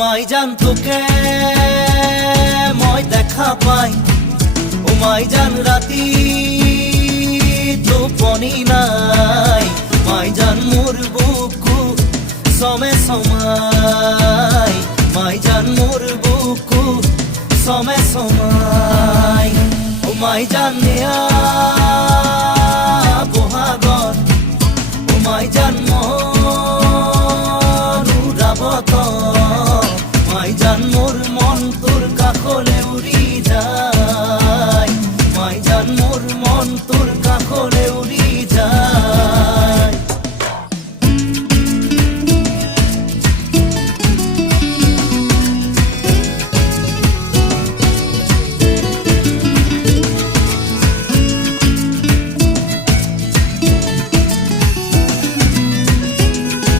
মাই জান তোকে মই দেখা পাই, ও মাই জান রাতি টোপনি নাই। মাই জান মোর বুকু সমে সমাই, মাই জান মোর বুকু সমে সমাই। ও মাই জান নেয়া বহাগত, ও মাই জান